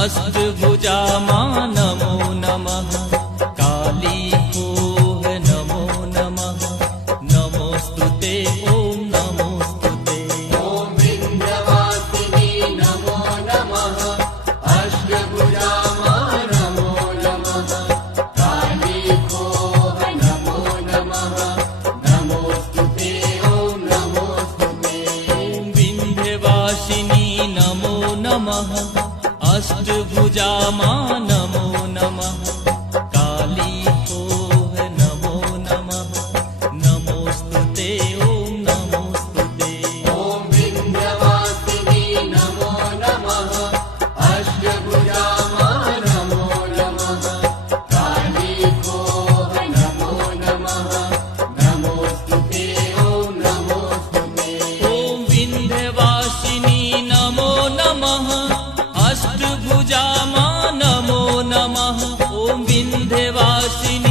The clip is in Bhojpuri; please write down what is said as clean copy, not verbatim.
अष्टभुजामा नमो नमः कालीकोह नमो नमः नमोस्तुते ॐ नमोस्तुते ॐ विन्ध्यवासिनी नमो नमः अष्टभुजामा नमो नमः कालीकोह नमो नमः नमोस्तुते ॐ नमोस्तुते ॐ विन्ध्यवासिनी नमो नमः अष्टभुजामा नमो नमः कालीकोह नमो नमः नमोस्तुते ॐ नमोस्तुते ॐ विन्ध्यवासिनी नमो नमः अष्टभुजामा नमो नमः कालीकोह नमो नमः नमोस्तुते ॐ नमोस्तुते ॐ विन्ध्यवासिनी नमो नमः अष्टभुजामा नमो नमः ॐ विन्ध्यवासिनी